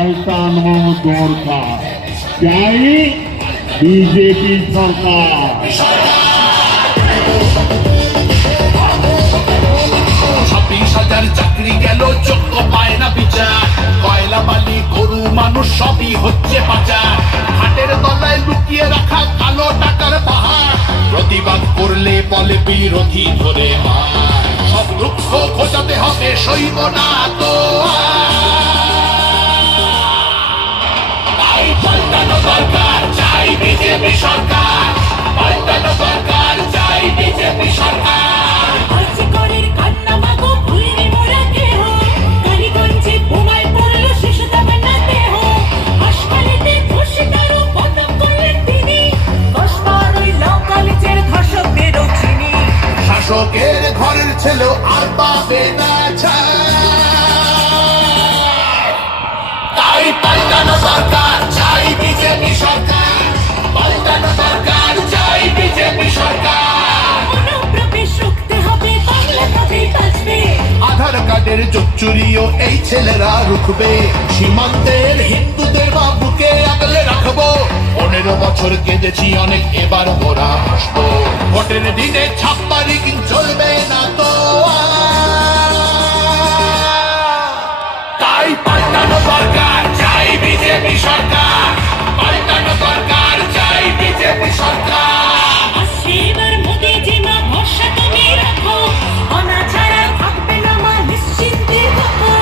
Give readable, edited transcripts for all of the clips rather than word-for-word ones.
পাল্টানো দরকার। চাই বিজেপি সরকার। 26,000 চাকরি গেল, যোগ্য পায় না বিচার। কয়লা বালি গরু মানুষ সবই হচ্ছে পাচার। হাটের তলায় লুকিয়ে রাখা কালো টাকার পাহাড়। প্রতিবাদ করলে বলে বিরোধী ধরে মার। সব দুঃখ খোঁজাতে হবে, সইব না তো তাই পাল্টানো দরকার, চাই বিজেপি সরকার। পাল্টানো দরকার, চাই বিজেপি সরকার। শাসকের ঘরের ছেলেও আর পাবে না ছাড়। তাই পাল্টানো দরকার, চাই বিজেপি সরকার। পাল্টানো দরকার, চাই বিজেপি সরকার। অনুপ্রবেশ রুখতে হবে, বাংলা তবেই বাঁচবে। আধার কার্ডের যোগ চুরিও এই ছেলেরা রুখবে। সীমান্তের হিন্দুদের বাবুকে আগলে রাখবো। 15 বছর কেঁদেছি অনেক, এবার ওরা আসবো। ভোটের দিনে ছাপ্পারি চলবে না তো তাই পাল্টানো দরকার, চাই বিজেপি সরকার। পাল্টানো দরকার, চাই বিজেপি সরকার। আসছে এবার মোদি জিমা, ভরসা তুমি রাখো। অনাচারা থাকবে না মা, নিশ্চিন্তে থাকো।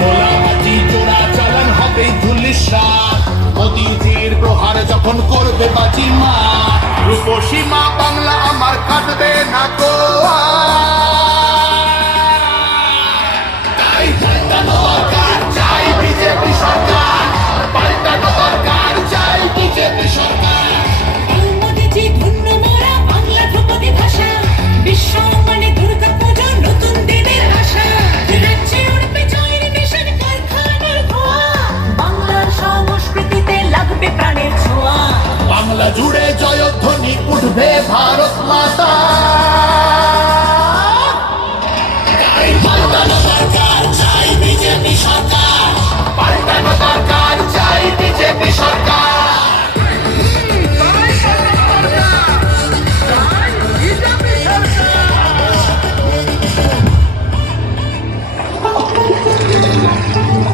গোলাবাজি চোরাচালান হবে ধুলিসাৎ। মোদিজির প্রহার যখন করবে বাজি মা, রূপসী মা বাংলা আমার কাঁদবে না তো।